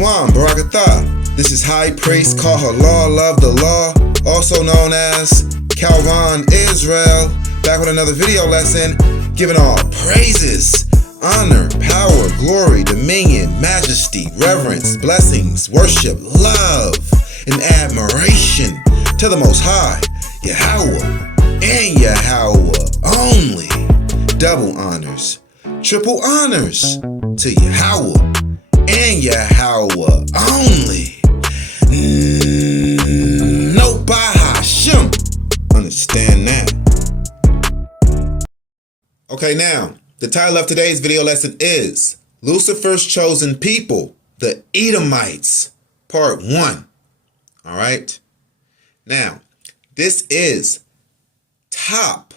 Shalom, Barakatah. This is High Priest Kahala, love the law, also known as Kalvon Israel, back with another video lesson, giving all praises, honor, power, glory, dominion, majesty, reverence, blessings, worship, love, and admiration to the Most High, Yahweh, and Yahweh only. Double honors, triple honors to Yahweh and Yahweh only. No Bahashim. Understand that. Okay, now, the title of today's video lesson is Lucifer's Chosen People, the Edomites, Part 1. All right? Now, this is top,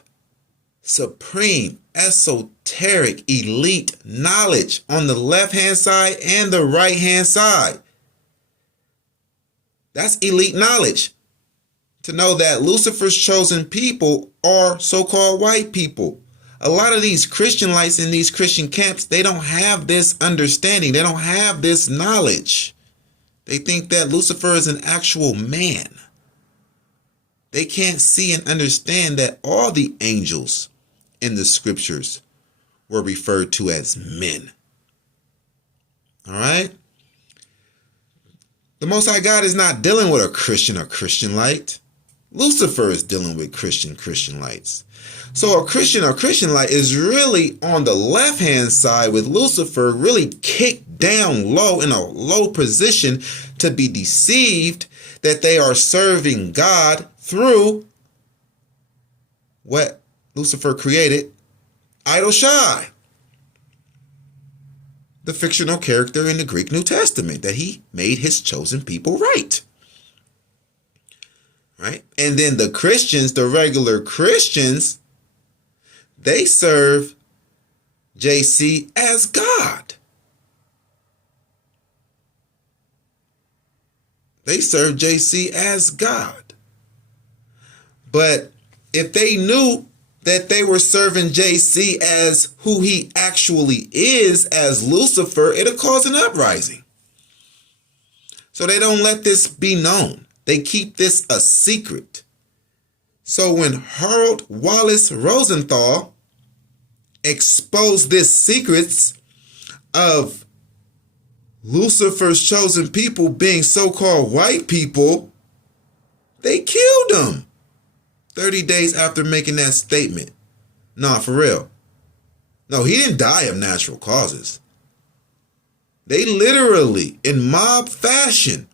supreme, esoteric, elite knowledge on the left-hand side and the right-hand side. That's elite knowledge. To know that Lucifer's chosen people are so-called white people. A lot of these Christianites in these Christian camps, they don't have this understanding. They don't have this knowledge. They think that Lucifer is an actual man. They can't see and understand that all the angels in the scriptures were referred to as men. All right? The Most High God is not dealing with a Christian or Christianite. Lucifer is dealing with Christianites. So a Christian or Christianite is really on the left-hand side with Lucifer really kicked down low in a low position to be deceived that they are serving God through what Lucifer created, Idol Shai, the fictional character in the Greek New Testament that he made his chosen people right. Right? And then the Christians, the regular Christians, they serve JC as God. They serve JC as God. But if they knew that they were serving JC as who he actually is, as Lucifer, it'll cause an uprising. So they don't let this be known. They keep this a secret. So when Harold Wallace Rosenthal exposed this secrets of Lucifer's chosen people being so-called white people, they killed him 30 days after making that statement. Nah, for real. No, he didn't die of natural causes. They literally, in mob fashion,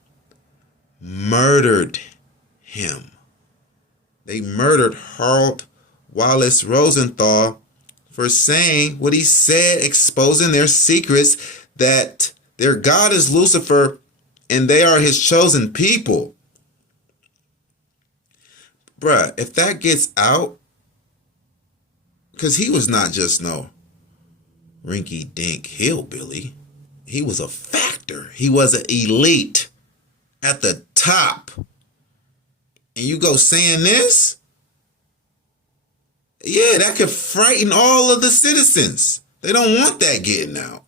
murdered him. They murdered Harold Wallace Rosenthal for saying what he said, exposing their secrets, that their God is Lucifer and they are his chosen people. Bruh, if that gets out, because he was not just no rinky-dink hillbilly. He was a factor. He was an elite at the top. And you go saying this? Yeah, that could frighten all of the citizens. They don't want that getting out.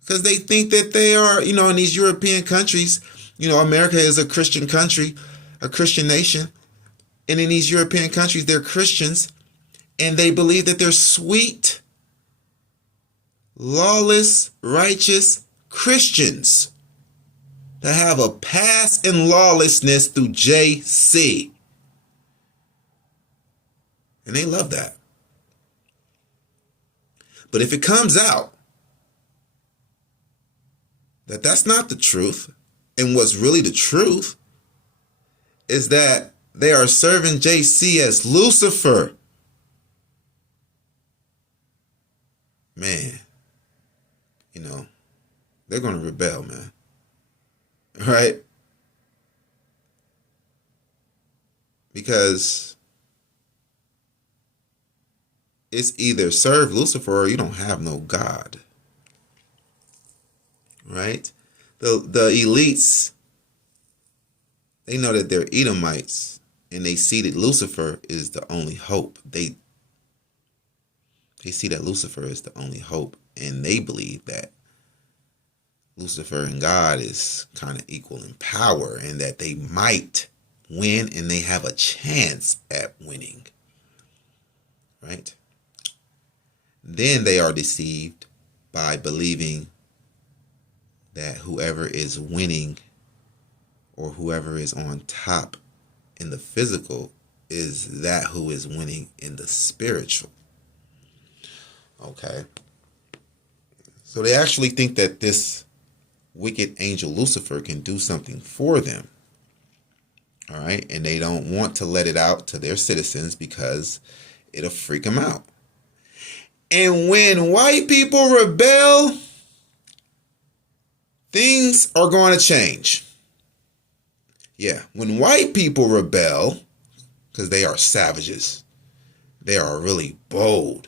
Because they think that they are, in these European countries, America is a Christian country, a Christian nation. And in these European countries, they're Christians. And they believe that they're sweet, lawless, righteous Christians that have a past in lawlessness through JC. And they love that. But if it comes out that that's not the truth, and what's really the truth is that they are serving JC as Lucifer, man, they're going to rebel, man. Right? Because it's either serve Lucifer or you don't have no God. Right? The elites, they know that they're Edomites and they see that Lucifer is the only hope. They see that Lucifer is the only hope, and they believe that Lucifer and God is kind of equal in power, and that they might win and they have a chance at winning. Right? Then they are deceived by believing that whoever is winning or whoever is on top in the physical is that who is winning in the spiritual. Okay. So they actually think that this wicked angel Lucifer can do something for them. All right. And they don't want to let it out to their citizens because it'll freak them out. And when white people rebel, things are going to change. Yeah, when white people rebel, because they are savages, they are really bold.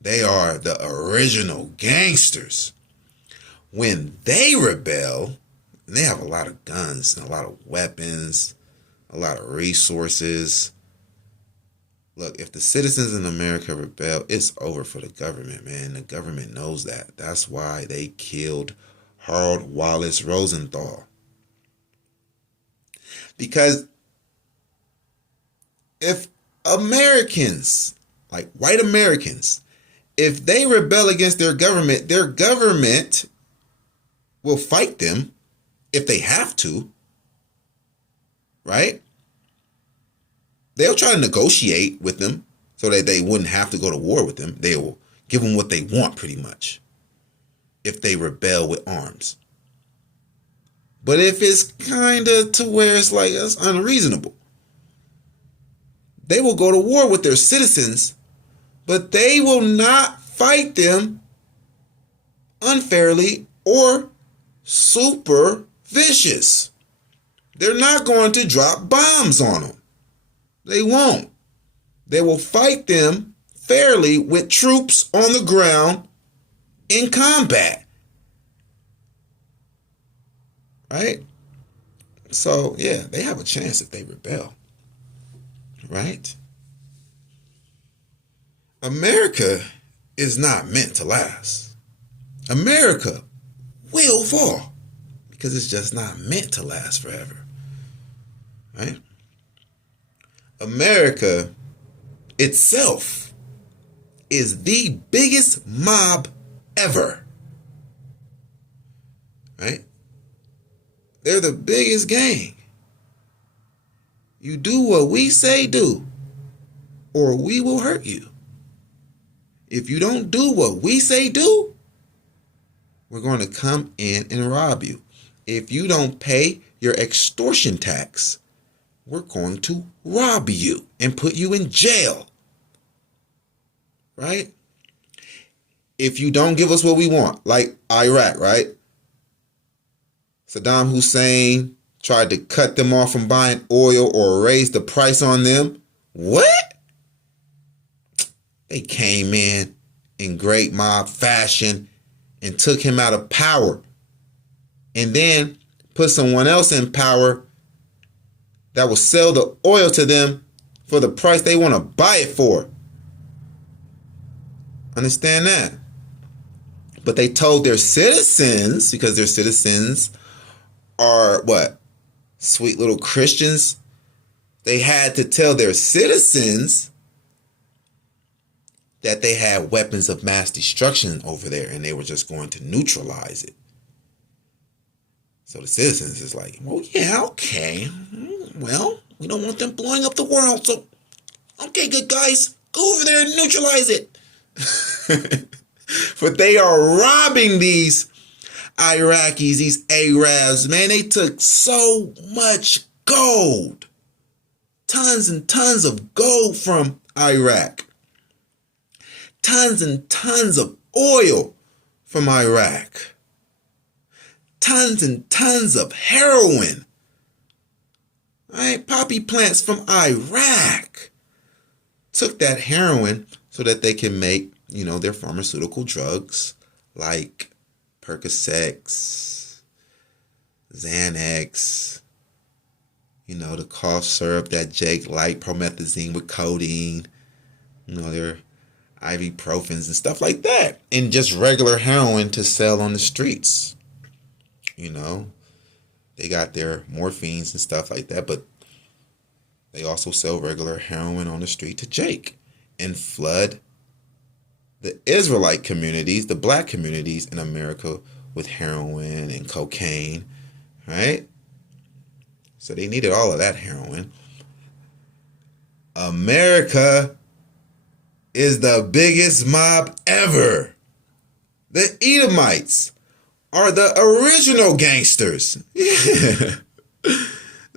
They are the original gangsters. When they rebel, and they have a lot of guns and a lot of weapons, a lot of resources. Look, if the citizens in America rebel, it's over for the government, man. The government knows that. That's why they killed Harold Wallace Rosenthal. Because if Americans, like white Americans, if they rebel against their government will fight them if they have to, right? They'll try to negotiate with them so that they wouldn't have to go to war with them. They will give them what they want pretty much if they rebel with arms. But if it's kind of to where it's like it's unreasonable, they will go to war with their citizens, but they will not fight them unfairly or super vicious. They're not going to drop bombs on them. They won't. They will fight them fairly with troops on the ground in combat. Right? So, yeah, they have a chance if they rebel. Right? America is not meant to last. America will fall because it's just not meant to last forever. Right? America itself is the biggest mob ever. Right? They're the biggest gang. You do what we say do, or we will hurt you. If you don't do what we say do, we're going to come in and rob you. If you don't pay your extortion tax, we're going to rob you and put you in jail. Right? If you don't give us what we want, like Iraq, right? Saddam Hussein tried to cut them off from buying oil or raise the price on them. What? They came in great mob fashion and took him out of power. And then put someone else in power that will sell the oil to them for the price they want to buy it for. Understand that? But they told their citizens, because their citizens are what? Sweet little Christians. They had to tell their citizens that they had weapons of mass destruction over there and they were just going to neutralize it. So the citizens is like, well, yeah, okay. Well, we don't want them blowing up the world. So, okay, good guys, go over there and neutralize it. But they are robbing these Iraqis, these Arabs, man. They took so much gold. Tons and tons of gold from Iraq. Tons and tons of oil from Iraq. Tons and tons of heroin. Right? Poppy plants from Iraq. Took that heroin so that they can make, their pharmaceutical drugs like Percocet, Xanax, the cough syrup that Jake liked, promethazine with codeine. They're ibuprofens and stuff like that, and just regular heroin to sell on the streets. You know, they got their morphines and stuff like that, but they also sell regular heroin on the street to Jake and flood the Israelite communities, the black communities in America, with heroin and cocaine, right? So they needed all of that heroin. America is the biggest mob ever. The Edomites are the original gangsters. Yeah.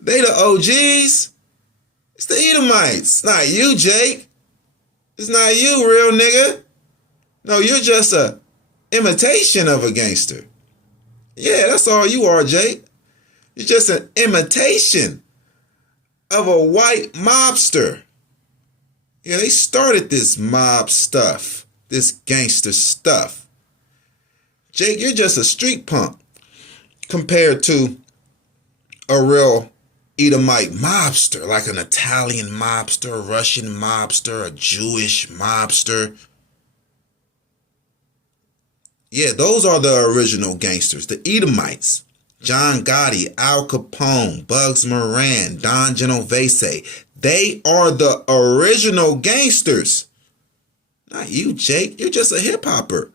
They the OGs. It's the Edomites. It's not you, Jake. It's not you, real nigga. No, you're just a imitation of a gangster. Yeah, that's all you are, Jake. You're just an imitation of a white mobster. Yeah, they started this mob stuff, this gangster stuff. Jake, you're just a street punk compared to a real Edomite mobster, like an Italian mobster, a Russian mobster, a Jewish mobster. Yeah, those are the original gangsters, the Edomites. John Gotti, Al Capone, Bugs Moran, Don Genovese. They are the original gangsters. Not you, Jake. You're just a hip hopper.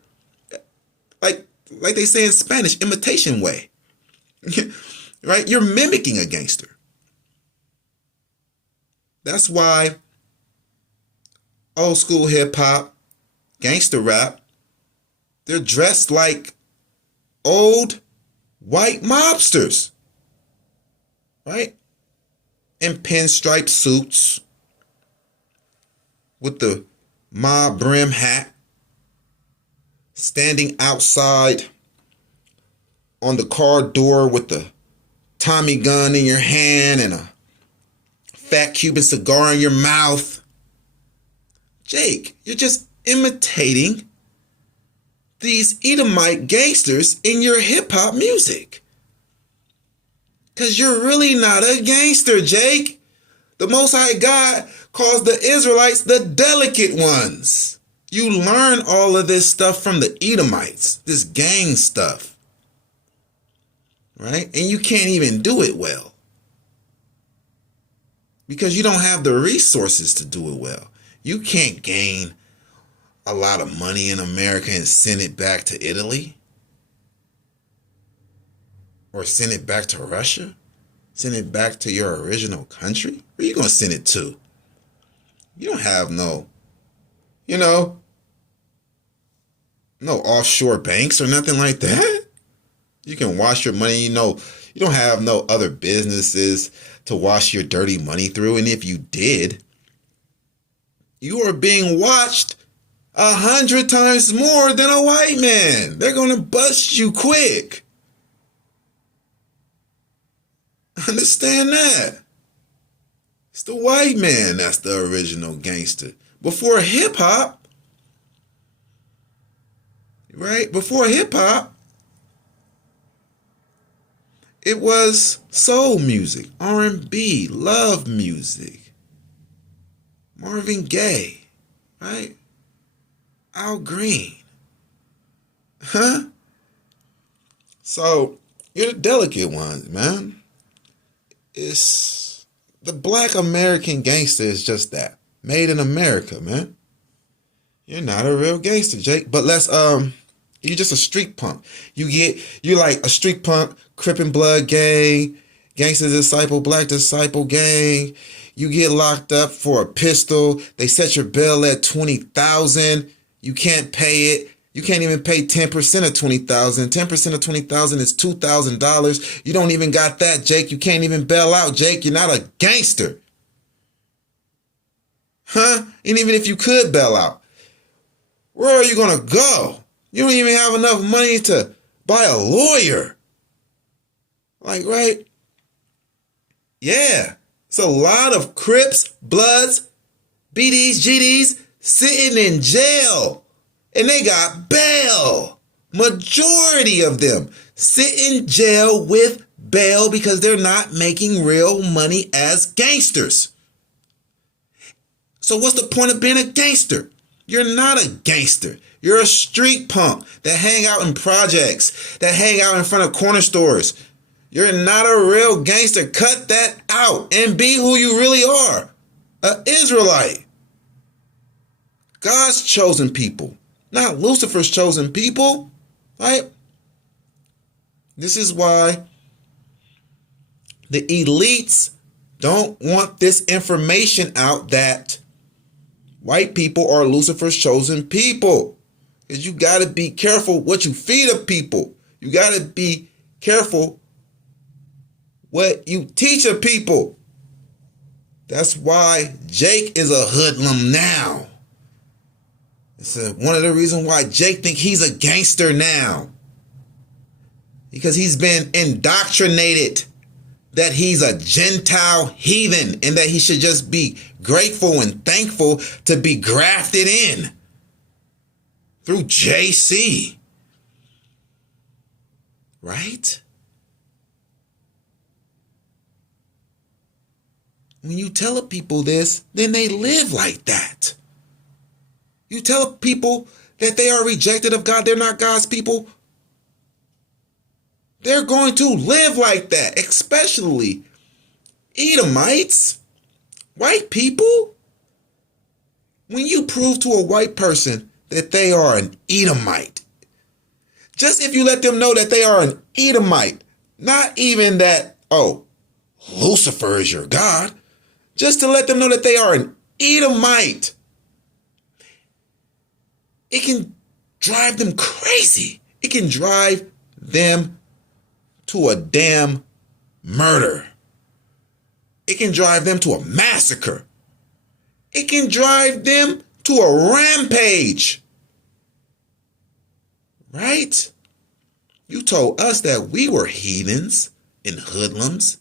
Like they say in Spanish, imitation way. Right? You're mimicking a gangster. That's why old school hip hop, gangster rap, they're dressed like old white mobsters, right? In pinstripe suits with the mob brim hat, standing outside on the car door with the Tommy gun in your hand and a fat Cuban cigar in your mouth. Jake, you're just imitating these Edomite gangsters in your hip-hop music. Because you're really not a gangster, Jake. The Most High God calls the Israelites the delicate ones. You learn all of this stuff from the Edomites, this gang stuff. Right? And you can't even do it well. Because you don't have the resources to do it well. You can't gain a lot of money in America and send it back to Italy? Or send it back to Russia? Send it back to your original country? Where are you going to send it to? You don't have no offshore banks or nothing like that. You can wash your money, you don't have no other businesses to wash your dirty money through. And if you did, you are being watched 100 times more than a white man. They're going to bust you quick. Understand that. It's the white man that's the original gangster. Before hip hop, right? Before hip hop, it was soul music, R&B, love music, Marvin Gaye, right? Al Green. Huh? So, you're the delicate ones, man. It's the black American gangster is just that. Made in America, man. You're not a real gangster, Jake. But you're just a street punk. You're like a street punk, Crip and Blood gang, Gangster Disciple, Black Disciple gang. You get locked up for a pistol. They set your bail at $20,000. You can't pay it. You can't even pay 10% of $20,000. 10% of $20,000 is $2,000. You don't even got that, Jake. You can't even bail out, Jake. You're not a gangster. Huh? And even if you could bail out, where are you going to go? You don't even have enough money to buy a lawyer. Like, right? Yeah. It's a lot of Crips, Bloods, BDs, GDs sitting in jail. And they got bail. Majority of them sit in jail with bail because they're not making real money as gangsters. So what's the point of being a gangster? You're not a gangster. You're a street punk that hang out in projects, that hang out in front of corner stores. You're not a real gangster. Cut that out and be who you really are. An Israelite. God's chosen people, not Lucifer's chosen people, right? This is why the elites don't want this information out that white people are Lucifer's chosen people. Because you got to be careful what you feed a people. You got to be careful what you teach a people. That's why Jake is a hoodlum now. It's one of the reasons why Jake think he's a gangster now. Because he's been indoctrinated that he's a Gentile heathen and that he should just be grateful and thankful to be grafted in through JC. Right? When you tell people this, then they live like that. You tell people that they are rejected of God, they're not God's people, they're going to live like that, especially Edomites, white people. When you prove to a white person that they are an Edomite, just if you let them know that they are an Edomite, not even that, oh, Lucifer is your God, just to let them know that they are an Edomite, it can drive them crazy. It can drive them to a damn murder. It can drive them to a massacre. It can drive them to a rampage. Right? You told us that we were heathens and hoodlums,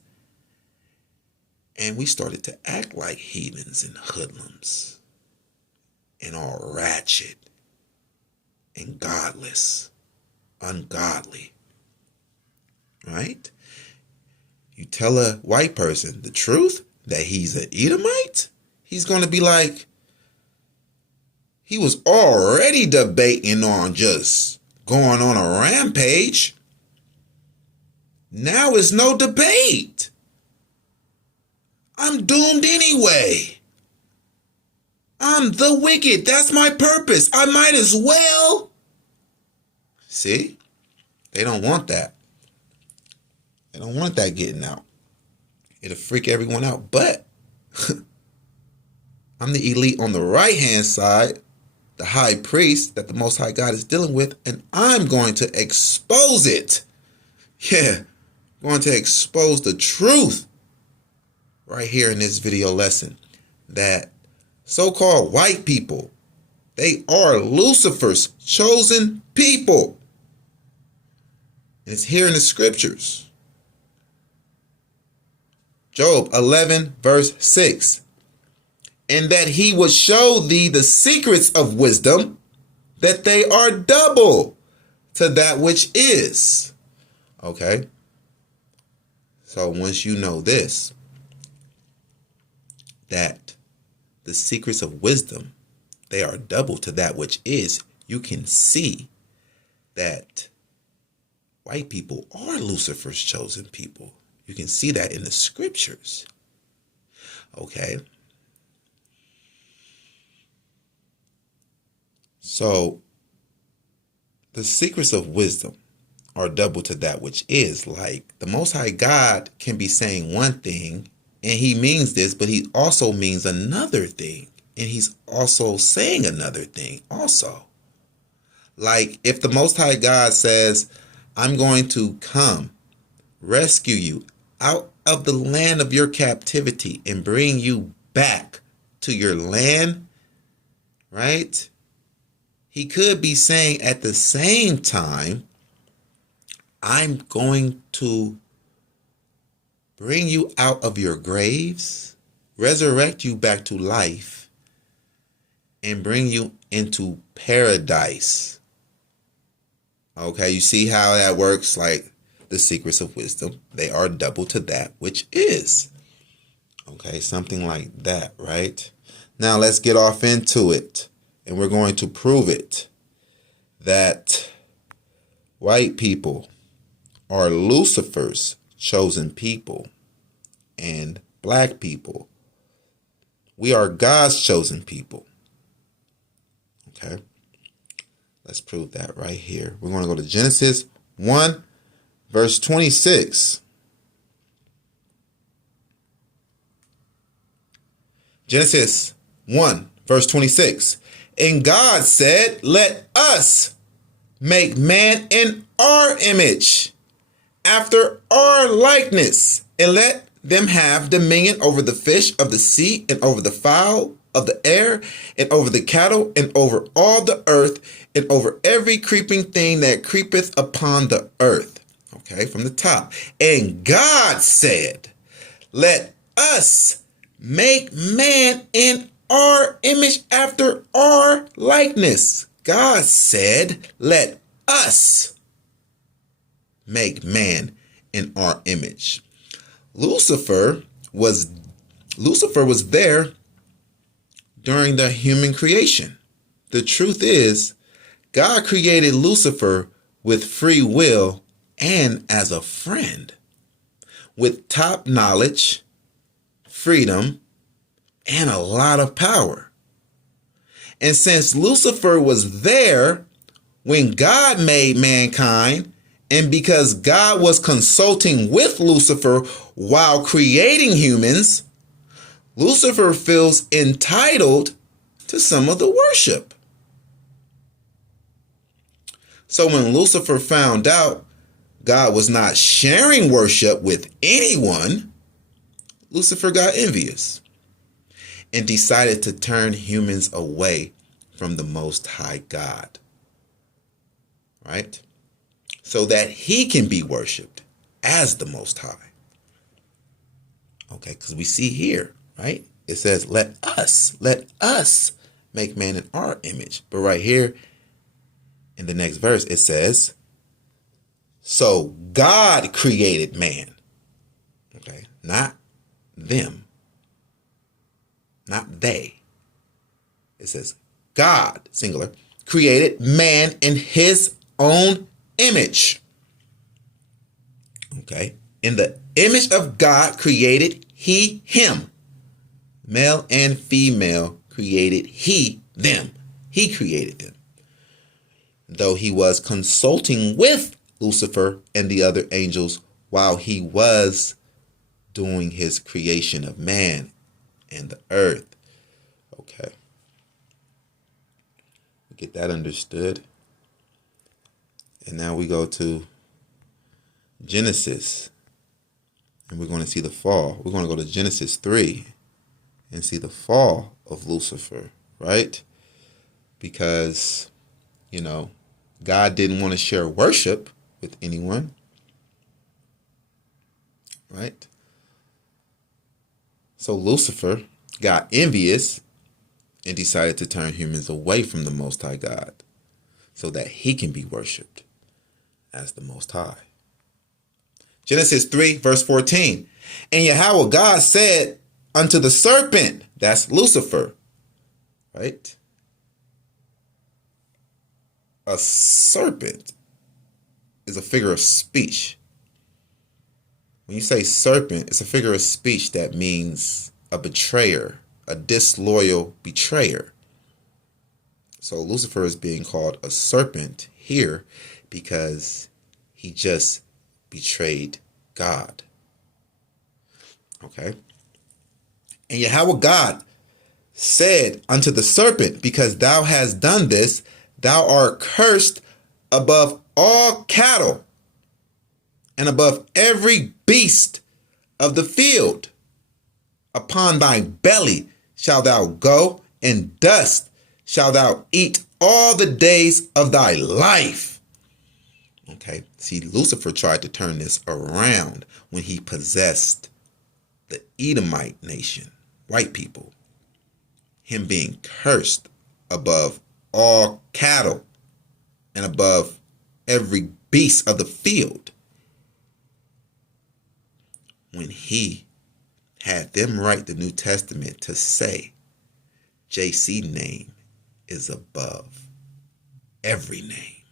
and we started to act like heathens and hoodlums and all ratchet and godless, ungodly. Right? You tell a white person the truth that he's an Edomite, he's going to be like, he was already debating on just going on a rampage. Now it's no debate. I'm doomed anyway. I'm the wicked. That's my purpose. I might as well. See? They don't want that. They don't want that getting out. It'll freak everyone out. But I'm the elite on the right-hand side, the high priest that the Most High God is dealing with, and I'm going to expose it. Yeah, I'm going to expose the truth right here in this video lesson that so-called white people, they are Lucifer's chosen people. It's here in the scriptures. Job 11 verse 6. And that he would show thee the secrets of wisdom, that they are double to that which is. Okay. So once you know this, that the secrets of wisdom, they are double to that which is, you can see that white people are Lucifer's chosen people. You can see that in the scriptures. Okay. So the secrets of wisdom are double to that which is. Like the Most High God can be saying one thing and he means this, but he also means another thing. And he's also saying another thing also. Like if the Most High God says, I'm going to come rescue you out of the land of your captivity and bring you back to your land, right? He could be saying at the same time, I'm going to bring you out of your graves, resurrect you back to life, and bring you into paradise. Okay, you see how that works? Like the secrets of wisdom, they are double to that which is. Okay, something like that, right? Now let's get off into it. and we're going to prove it, that white people are Lucifer's chosen people, and black people, we are God's chosen people. Okay, let's prove that right here. We're going to go to Genesis 1, verse 26. Genesis 1, verse 26. And God said, let us make man in our image, after our likeness, and let them have dominion over the fish of the sea, and over the fowl of the air, and over the cattle, and over all the earth, and over every creeping thing that creepeth upon the earth. Okay, from the top. And God said, let us make man in our image, after our likeness. God said, let us make man in our image. Lucifer was there during the human creation. The truth is, God created Lucifer with free will and as a friend, with top knowledge, freedom, and a lot of power. And since Lucifer was there when God made mankind, and because God was consulting with Lucifer while creating humans, Lucifer feels entitled to some of the worship. So when Lucifer found out God was not sharing worship with anyone, Lucifer got envious and decided to turn humans away from the Most High God, right? So that he can be worshiped as the Most High. Okay, because we see here, right? It says, let us make man in our image. But right here in the next verse, it says, so God created man. Okay, not them, not they. It says God, singular, created man in his own image. Okay, in the image of God created he him. Male and female created he them. He created them. Though he was consulting with Lucifer and the other angels while he was doing his creation of man and the earth. Okay. Get that understood. And now we go to Genesis. And we're going to see the fall. We're going to go to Genesis 3 and see the fall of Lucifer, right? Because, God didn't want to share worship with anyone, right? So Lucifer got envious and decided to turn humans away from the Most High God so that he can be worshipped as the Most High. Genesis 3, verse 14. And Yahweh God said unto the serpent, that's Lucifer, right? A serpent is a figure of speech. When you say serpent, it's a figure of speech that means a betrayer, a disloyal betrayer. So Lucifer is being called a serpent here because he just betrayed God. Okay. And Yahweh God said unto the serpent, because thou hast done this, thou art cursed above all cattle and above every beast of the field. Upon thy belly shalt thou go, and dust shalt thou eat all the days of thy life. Okay, see, Lucifer tried to turn this around when he possessed the Edomite nation, white people. Him being cursed above all cattle and above every beast of the field. When he had them write the New Testament to say JC name is above every name,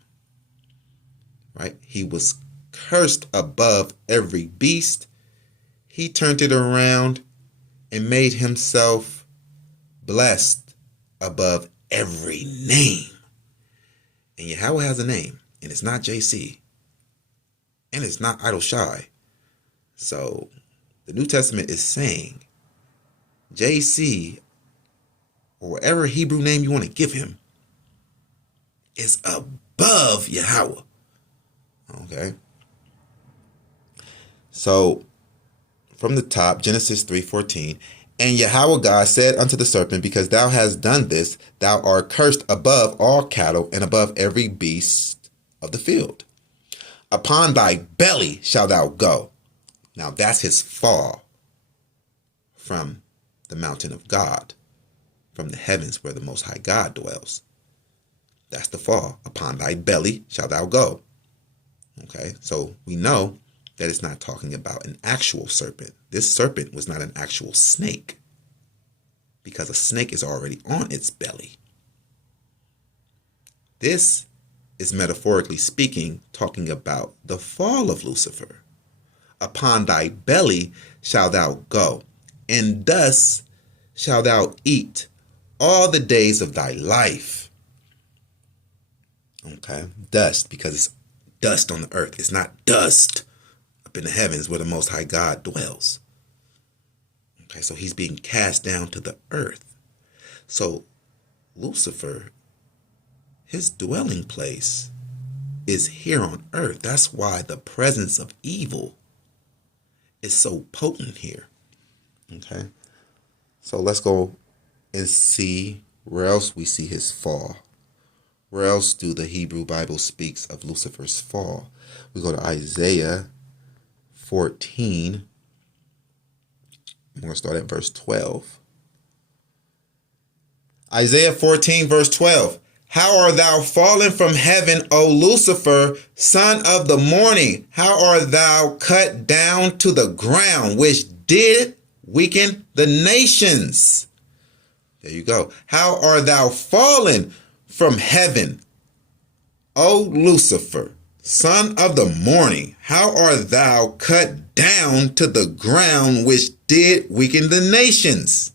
right? He was cursed above every beast. He turned it around and made himself blessed above every name. And Yahweh has a name, and it's not JC, and it's not Idle Shy. So the New Testament is saying JC, or whatever Hebrew name you want to give him, is above Yahweh. Okay. So from the top, Genesis 3:14, and Yahweh God said unto the serpent, because thou hast done this, thou art cursed above all cattle and above every beast of the field. Upon thy belly shalt thou go. Now that's his fall from the mountain of God, from the heavens where the Most High God dwells. That's the fall. Upon thy belly shalt thou go. Okay, so we know that it's not talking about an actual serpent. This serpent was not an actual snake, because a snake is already on its belly. This is, metaphorically speaking, talking about the fall of Lucifer. Upon thy belly shalt thou go, and thus shalt thou eat all the days of thy life. Okay, dust, because it's dust on the earth. It's not dust up in the heavens where the Most High God dwells. Okay, so he's being cast down to the earth. So Lucifer, his dwelling place is here on earth. That's why the presence of evil is so potent here. Okay, so let's go and see where else we see his fall. Where else do the Hebrew Bible speaks of Lucifer's fall? We go to Isaiah 14. I'm going to start at verse 12. Isaiah 14, verse 12. How art thou fallen from heaven, O Lucifer, son of the morning? How art thou cut down to the ground, which did weaken the nations? There you go. How art thou fallen from heaven, O Lucifer, son of the morning? How art thou cut down to the ground, which did weaken the nations?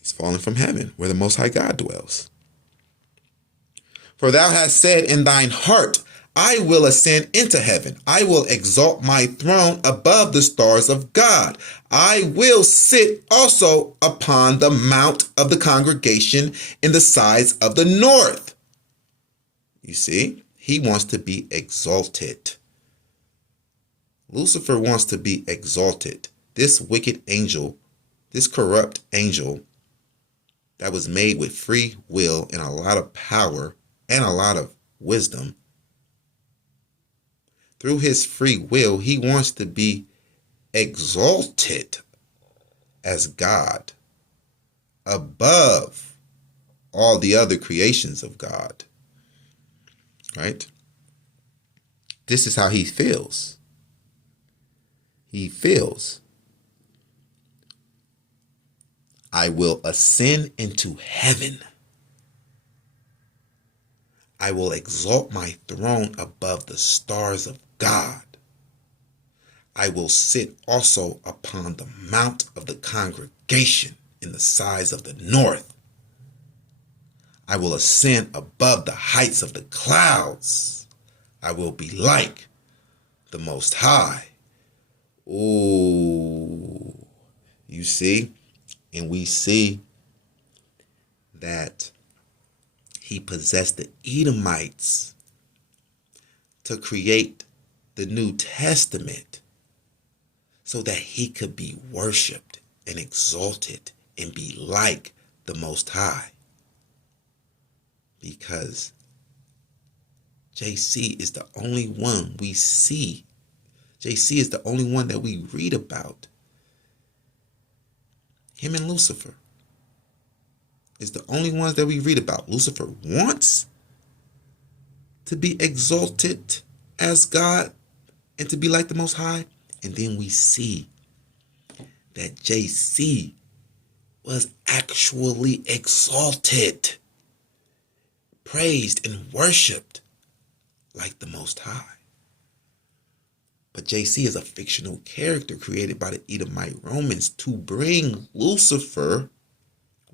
He's fallen from heaven, where the Most High God dwells. For thou hast said in thine heart, I will ascend into heaven. I will exalt my throne above the stars of God. I will sit also upon the mount of the congregation in the sides of the north. You see, he wants to be exalted. Lucifer wants to be exalted. This wicked angel, this corrupt angel that was made with free will and a lot of power and a lot of wisdom, through his free will, he wants to be exalted as God above all the other creations of God. Right? This is how he feels. He feels, I will ascend into heaven. I will exalt my throne above the stars of God. I will sit also upon the mount of the congregation in the sides of the north. I will ascend above the heights of the clouds. I will be like the Most High. Ooh, you see? And we see that he possessed the Edomites to create the New Testament so that he could be worshiped and exalted and be like the Most High. Because JC is the only one we see. JC is the only one that we read about. Him and Lucifer is the only ones that we read about. Lucifer wants to be exalted as God and to be like the Most High. And then we see that JC was actually exalted, praised, and worshipped like the Most High. But JC is a fictional character created by the Edomite Romans to bring Lucifer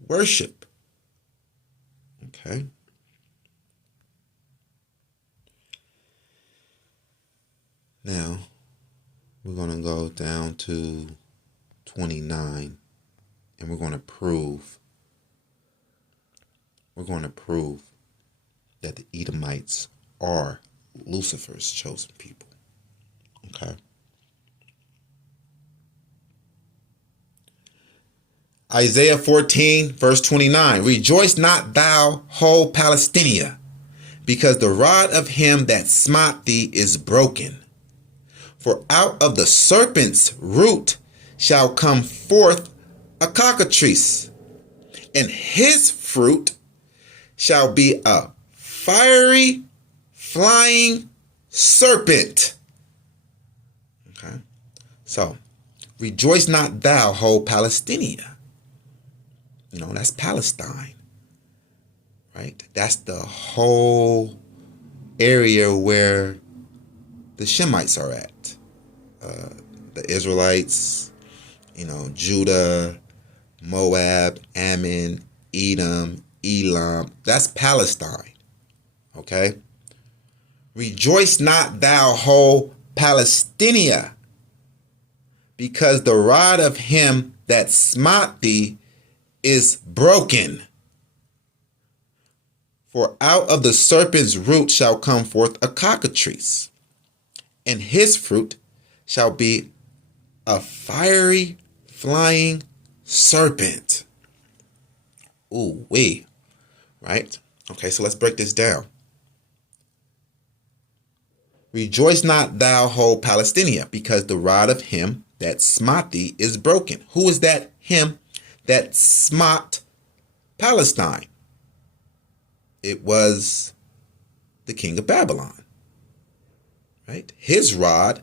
worship. Okay. Now, we're going to go down to 29, and we're going to prove that the Edomites are Lucifer's chosen people. Okay. Isaiah 14, verse 29. Rejoice not thou, whole Palestina, because the rod of him that smote thee is broken. For out of the serpent's root shall come forth a cockatrice, and his fruit shall be a fiery, flying serpent. Okay. So, rejoice not thou, whole Palestina. That's Palestine, right? That's the whole area where the Shemites are at. The Israelites, Judah, Moab, Ammon, Edom, Elam. That's Palestine, okay? Rejoice not thou, whole Palestina, because the rod of him that smote thee is broken. For out of the serpent's root shall come forth a cockatrice, and his fruit shall be a fiery, flying serpent. Ooh, wee. Right? Okay, so let's break this down. Rejoice not thou, whole Palestina, because the rod of him that smote thee is broken. Who is that him that smote Palestine? It was the king of Babylon, right? His rod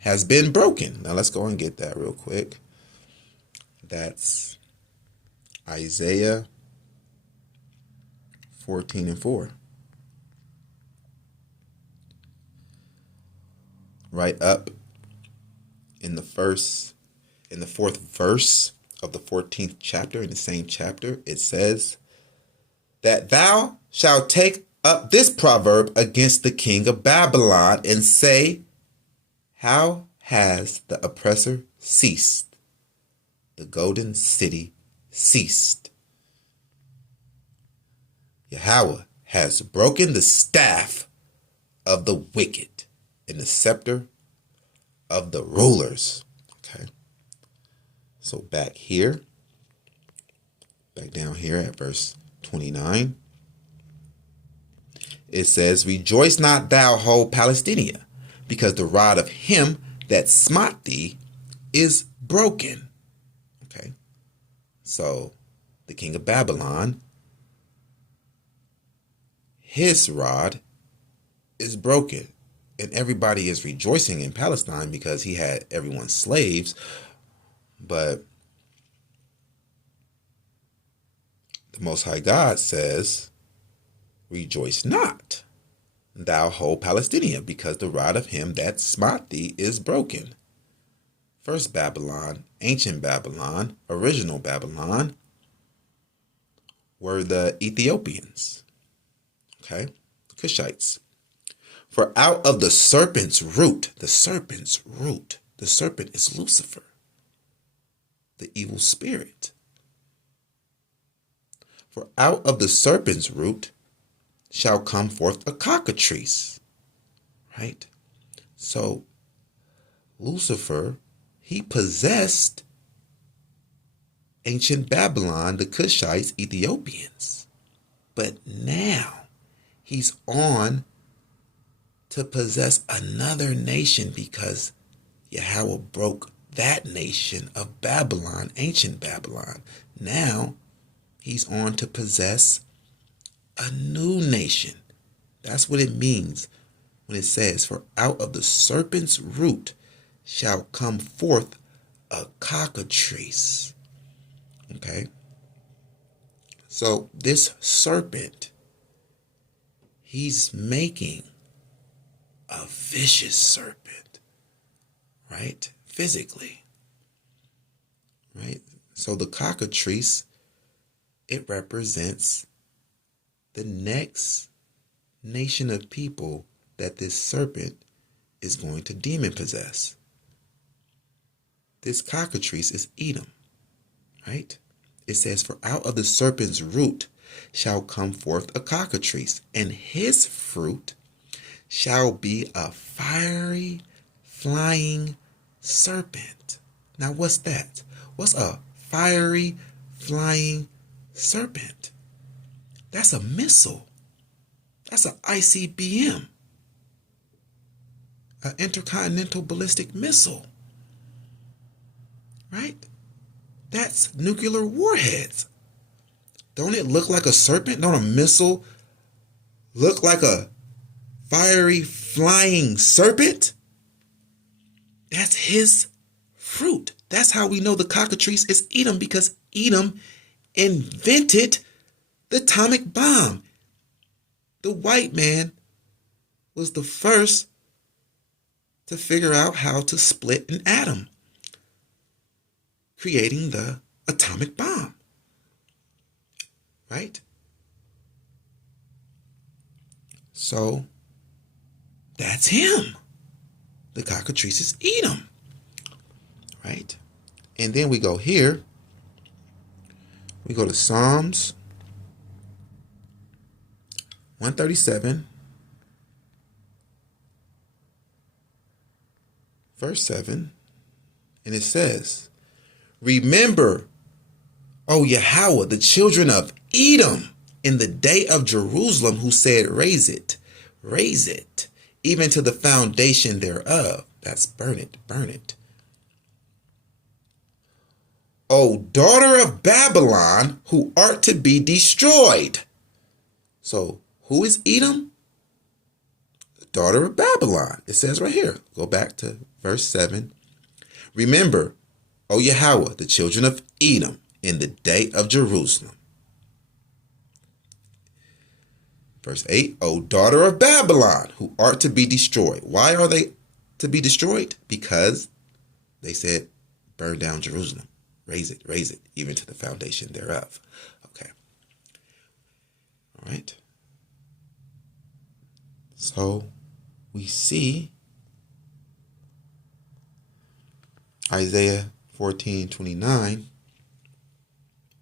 has been broken. Now let's go and get that real quick. That's Isaiah 14 and 4. Right up in the fourth verse of the 14th chapter, in the same chapter, it says that thou shalt take up this proverb against the king of Babylon and say, how has the oppressor ceased? The golden city ceased. Yahweh has broken the staff of the wicked and the scepter of the rulers. Okay. So back down here at verse 29, it says, rejoice not thou, whole Palestina, because the rod of him that smote thee is broken. Okay. So the king of Babylon, his rod is broken. And everybody is rejoicing in Palestine because he had everyone slaves. But the Most High God says, rejoice not, thou whole Palestina, because the rod of him that smote thee is broken. First Babylon, ancient Babylon, original Babylon, were the Ethiopians. Okay, Cushites. For out of the serpent's root, the serpent is Lucifer, the evil spirit. For out of the serpent's root shall come forth a cockatrice, right? So Lucifer, he possessed ancient Babylon, the Cushites, Ethiopians. But now he's on to possess another nation because Yahweh broke that nation of Babylon, ancient Babylon. Now he's on to possess a new nation. That's what it means when it says, for out of the serpent's root shall come forth a cockatrice. Okay. So this serpent, he's making a vicious serpent, right? Physically, right? So the cockatrice, it represents the next nation of people that this serpent is going to demon possess. This cockatrice is Edom, right? It says, for out of the serpent's root shall come forth a cockatrice, and his fruit shall be a fiery, flying serpent. Now, what's that? What's a fiery, flying serpent? That's a missile. That's an ICBM, an intercontinental ballistic missile, right? That's nuclear warheads. Don't it look like a serpent? Don't a missile look like a fiery, flying serpent? That's his fruit. That's how we know the cockatrice is Edom, because Edom invented the atomic bomb. The white man was the first to figure out how to split an atom, creating the atomic bomb, right? So that's him. The cockatrice is Edom, right? And then we go here. We go to Psalms 137, verse 7, and it says, remember, O Yahweh, the children of Edom, in the day of Jerusalem, who said, raise it, even to the foundation thereof. That's burn it, burn it. O daughter of Babylon, who art to be destroyed. So, who is Edom? The daughter of Babylon. It says right here. Go back to verse 7. Remember, O Yahweh, the children of Edom, in the day of Jerusalem. Verse 8, O daughter of Babylon, who art to be destroyed. Why are they to be destroyed? Because they said, burn down Jerusalem. Raise it, even to the foundation thereof. Okay. All right. So we see Isaiah 14:29.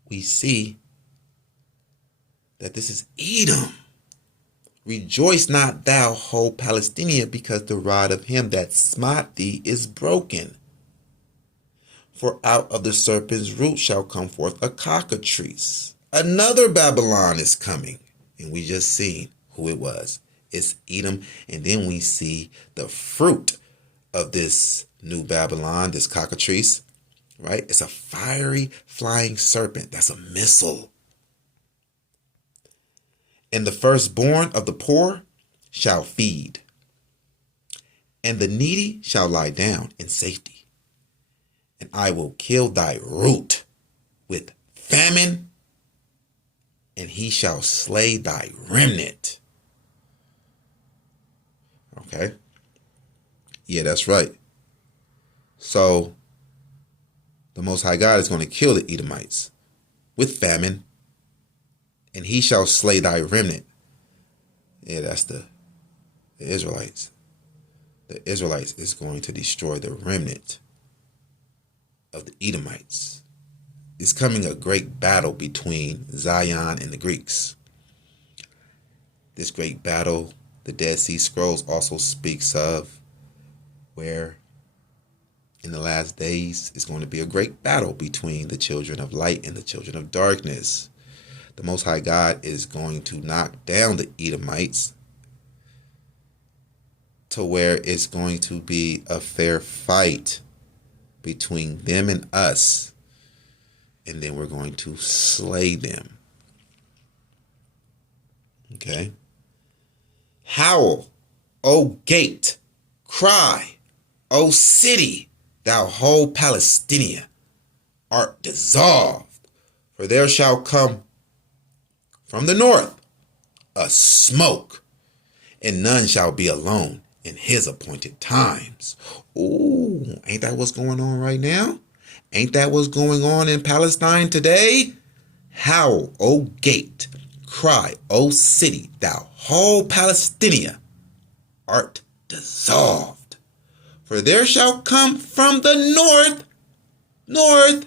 We see that this is Edom. Rejoice not thou, whole Palestinian, because the rod of him that smote thee is broken. For out of the serpent's root shall come forth a cockatrice. Another Babylon is coming. And we just seen who it was. It's Edom. And then we see the fruit of this new Babylon, this cockatrice, right? It's a fiery, flying serpent. That's a missile. And the firstborn of the poor shall feed, and the needy shall lie down in safety. And I will kill thy root with famine, and he shall slay thy remnant. Okay? Yeah, that's right. So, the Most High God is going to kill the Edomites with famine, and he shall slay thy remnant. Yeah, that's the Israelites. The Israelites is going to destroy the remnant of the Edomites. It's coming a great battle between Zion and the Greeks. This great battle, the Dead Sea Scrolls also speaks of, where in the last days is going to be a great battle between the children of light and the children of darkness. The Most High God is going to knock down the Edomites to where it's going to be a fair fight between them and us. And then we're going to slay them. Okay? Howl, O gate, cry, O city, thou whole Palestina, art dissolved. For there shall come from the north a smoke, and none shall be alone in his appointed times. Ooh, ain't that what's going on right now? Ain't that what's going on in Palestine today? Howl, O gate, cry, O city, thou whole Palestinia art dissolved. For there shall come from the north,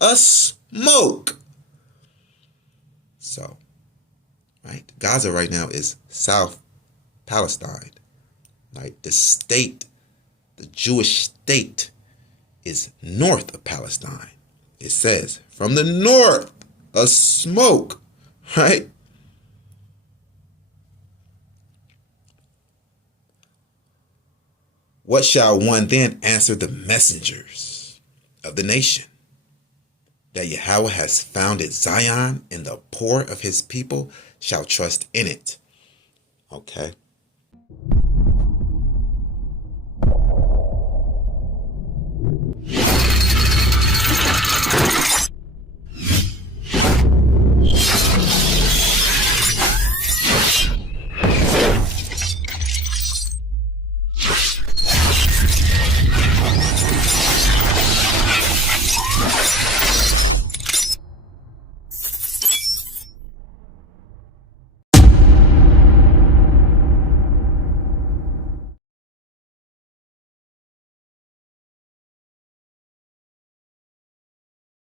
a smoke. So, right, Gaza right now is South Palestine. Right, the state, the Jewish state, is north of Palestine. It says, from the north, a smoke, right? What shall one then answer the messengers of the nation? That Yahweh has founded Zion, and the poor of his people shall trust in it. Okay.